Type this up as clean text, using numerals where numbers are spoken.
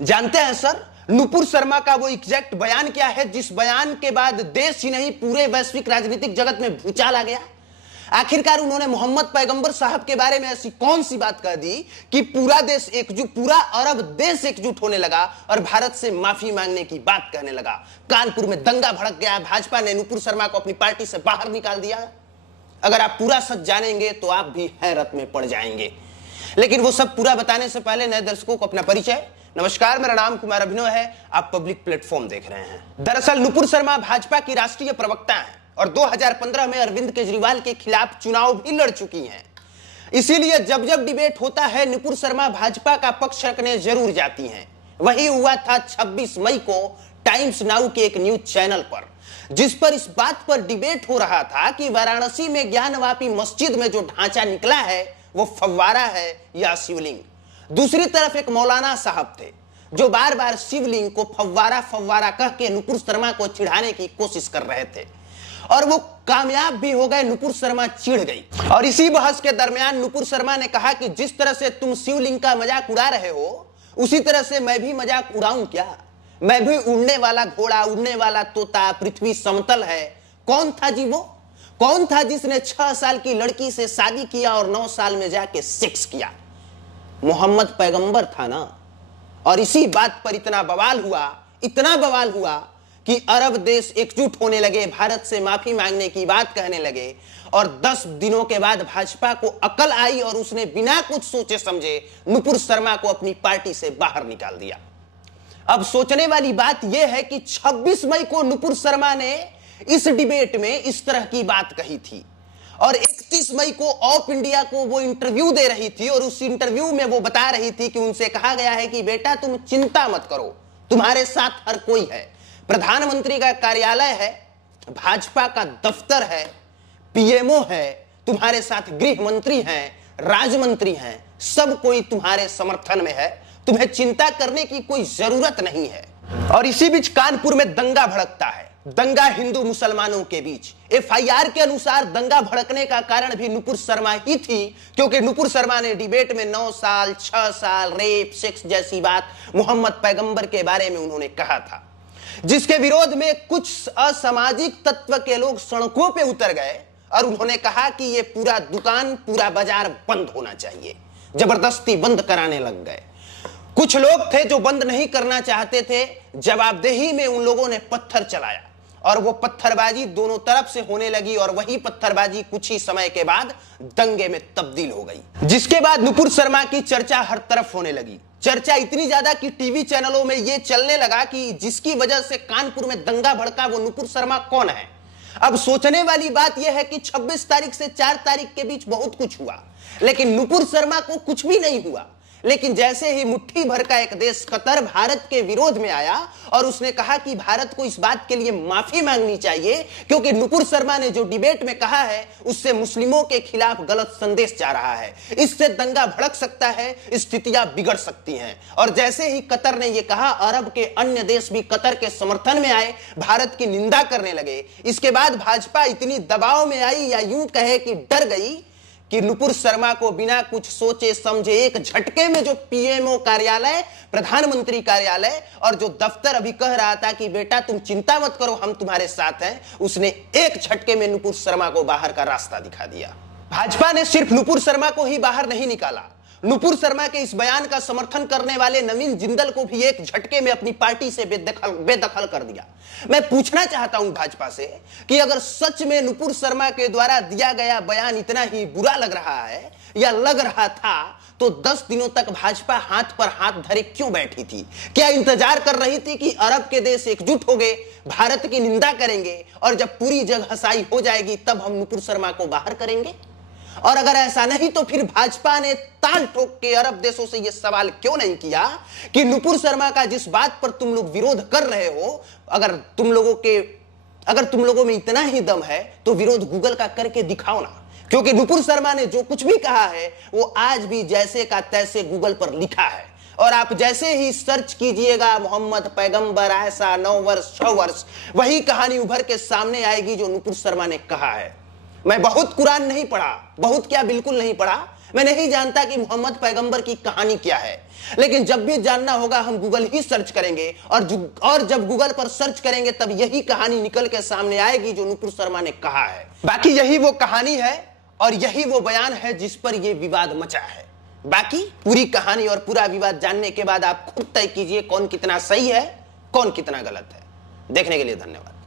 जानते हैं सर, नुपुर शर्मा का वो एग्जैक्ट बयान क्या है जिस बयान के बाद देश ही नहीं पूरे वैश्विक राजनीतिक जगत में भूचाल आ गया। आखिरकार उन्होंने मोहम्मद पैगंबर साहब के बारे में ऐसी कौन सी बात कह दी कि पूरा देश एकजुट, पूरा अरब देश एकजुट होने लगा और भारत से माफी मांगने की बात कहने लगा। कानपुर में दंगा भड़क गया, भाजपा ने नुपुर शर्मा को अपनी पार्टी से बाहर निकाल दिया। अगर आप पूरा सच जानेंगे तो आप भी हैरत में पड़ जाएंगे। लेकिन वो सब पूरा बताने से पहले नए दर्शकों को अपना परिचय। नमस्कार, मेरा नाम कुमार अभिनव है, आप पब्लिक प्लेटफॉर्म देख रहे हैं। दरअसल नुपुर शर्मा भाजपा की राष्ट्रीय प्रवक्ता हैं और 2015 में अरविंद केजरीवाल के खिलाफ चुनाव भी लड़ चुकी हैं। इसीलिए जब जब डिबेट होता है नुपुर शर्मा भाजपा का पक्ष रखने जरूर जाती हैं। वही हुआ था 26 मई को टाइम्स नाउ के एक न्यूज चैनल पर, जिस पर इस बात पर डिबेट हो रहा था कि वाराणसी में ज्ञानवापी मस्जिद में जो ढांचा निकला है वो फव्वारा है या शिवलिंग। दूसरी तरफ एक मौलाना साहब थे जो बार बार शिवलिंग को फव्वारा फव्वारा कह के नुपुर शर्मा को चिढ़ाने की कोशिश कर रहे थे और वो कामयाब भी हो गए। नुपुर शर्मा चिढ़ गई और इसी बहस के दरमियान नुपुर शर्मा ने कहा कि जिस तरह से तुम शिवलिंग का मजाक उड़ा रहे हो उसी तरह से मैं भी मजाक उड़ाऊं क्या? मैं भी उड़ने वाला घोड़ा, उड़ने वाला तोता, पृथ्वी समतल है। कौन था जी वो? कौन था जिसने 6 साल की लड़की से शादी किया और 9 साल में जाके सेक्स किया? मोहम्मद पैगंबर था ना। और इसी बात पर इतना बवाल हुआ कि अरब देश एकजुट होने लगे, भारत से माफी मांगने की बात कहने लगे और 10 दिनों के बाद भाजपा को अकल आई और उसने बिना कुछ सोचे समझे नुपुर शर्मा को अपनी पार्टी से बाहर निकाल दिया। अब सोचने वाली बात यह है कि 26 मई को नुपुर शर्मा ने इस डिबेट में इस तरह की बात कही थी और 31 मई को ऑफ इंडिया को वो इंटरव्यू दे रही थी और उस इंटरव्यू में वो बता रही थी कि उनसे कहा गया है कि बेटा तुम चिंता मत करो, तुम्हारे साथ हर कोई है। प्रधानमंत्री का कार्यालय है, भाजपा का दफ्तर है, पीएमओ है, तुम्हारे साथ गृह मंत्री हैं, राज्य मंत्री हैं, सब कोई तुम्हारे समर्थन में है, तुम्हें चिंता करने की कोई जरूरत नहीं है। और इसी बीच कानपुर में दंगा भड़कता है, दंगा हिंदू मुसलमानों के बीच। एफआईआर के अनुसार दंगा भड़कने का कारण भी नुपुर शर्मा ही थी, क्योंकि नुपुर शर्मा ने डिबेट में 9 साल, 6 साल, रेप, सेक्स जैसी बात मोहम्मद पैगंबर के बारे में उन्होंने कहा था, जिसके विरोध में कुछ असामाजिक तत्व के लोग सड़कों पे उतर गए और उन्होंने कहा कि ये पूरा दुकान, पूरा बाजार बंद होना चाहिए। जबरदस्ती बंद कराने लग गए। कुछ लोग थे जो बंद नहीं करना चाहते थे। जवाबदेही में उन लोगों ने पत्थर चलाया और वो पत्थरबाजी दोनों तरफ से होने लगी और वही पत्थरबाजी कुछ ही समय के बाद दंगे में तब्दील हो गई, जिसके बाद नुपुर शर्मा की चर्चा हर तरफ होने लगी। चर्चा इतनी ज्यादा कि टीवी चैनलों में यह चलने लगा कि जिसकी वजह से कानपुर में दंगा भड़का वो नुपुर शर्मा कौन है। अब सोचने वाली बात यह है कि 26 तारीख से 4 तारीख के बीच बहुत कुछ हुआ, लेकिन नुपुर शर्मा को कुछ भी नहीं हुआ। लेकिन जैसे ही मुट्ठी भर का एक देश कतर भारत के विरोध में आया और उसने कहा कि भारत को इस बात के लिए माफी मांगनी चाहिए क्योंकि नुपुर शर्मा ने जो डिबेट में कहा है उससे मुस्लिमों के खिलाफ गलत संदेश जा रहा है, इससे दंगा भड़क सकता है, स्थितियां बिगड़ सकती हैं। और जैसे ही कतर ने यह कहा, अरब के अन्य देश भी कतर के समर्थन में आए, भारत की निंदा करने लगे। इसके बाद भाजपा इतनी दबाव में आई या यूं कहे कि डर गई कि नुपुर शर्मा को बिना कुछ सोचे समझे एक झटके में जो पीएमओ कार्यालय, प्रधानमंत्री कार्यालय और जो दफ्तर अभी कह रहा था कि बेटा तुम चिंता मत करो हम तुम्हारे साथ हैं, उसने एक झटके में नुपुर शर्मा को बाहर का रास्ता दिखा दिया। भाजपा ने सिर्फ नुपुर शर्मा को ही बाहर नहीं निकाला, नुपुर शर्मा के इस बयान का समर्थन करने वाले नवीन जिंदल को भी एक झटके में अपनी पार्टी से बेदखल कर दिया। मैं पूछना चाहता हूं भाजपा से कि अगर सच में नुपुर शर्मा के द्वारा दिया गया बयान इतना ही बुरा लग रहा है या लग रहा था तो 10 दिनों तक भाजपा हाथ पर हाथ धरे क्यों बैठी थी? क्या इंतजार कर रही थी कि अरब के देश एकजुट हो गए, भारत की निंदा करेंगे और जब पूरी जगहसाई हो जाएगी तब हम नुपुर शर्मा को बाहर करेंगे? और अगर ऐसा नहीं तो फिर भाजपा ने ताल ठोक के अरब देशों से यह सवाल क्यों नहीं किया कि नुपुर शर्मा का जिस बात पर तुम लोग विरोध कर रहे हो, अगर तुम लोगों में इतना ही दम है तो विरोध गूगल का करके दिखाओ ना, क्योंकि नुपुर शर्मा ने जो कुछ भी कहा है वो आज भी जैसे का तैसे गूगल पर लिखा है। और आप जैसे ही सर्च कीजिएगा मोहम्मद पैगंबर ऐसा 9 वर्ष 6 वर्ष, वही कहानी उभर के सामने आएगी जो नुपुर शर्मा ने कहा है। मैं बहुत कुरान नहीं पढ़ा, बहुत क्या बिल्कुल नहीं पढ़ा, मैं नहीं जानता कि मोहम्मद पैगंबर की कहानी क्या है, लेकिन जब भी जानना होगा हम गूगल ही सर्च करेंगे और जब गूगल पर सर्च करेंगे तब यही कहानी निकल के सामने आएगी जो नुपुर शर्मा ने कहा है। बाकी यही वो कहानी है और यही वो बयान है जिस पर यह विवाद मचा है। बाकी पूरी कहानी और पूरा विवाद जानने के बाद आप खुद तय कीजिए कौन कितना सही है, कौन कितना गलत है। देखने के लिए धन्यवाद।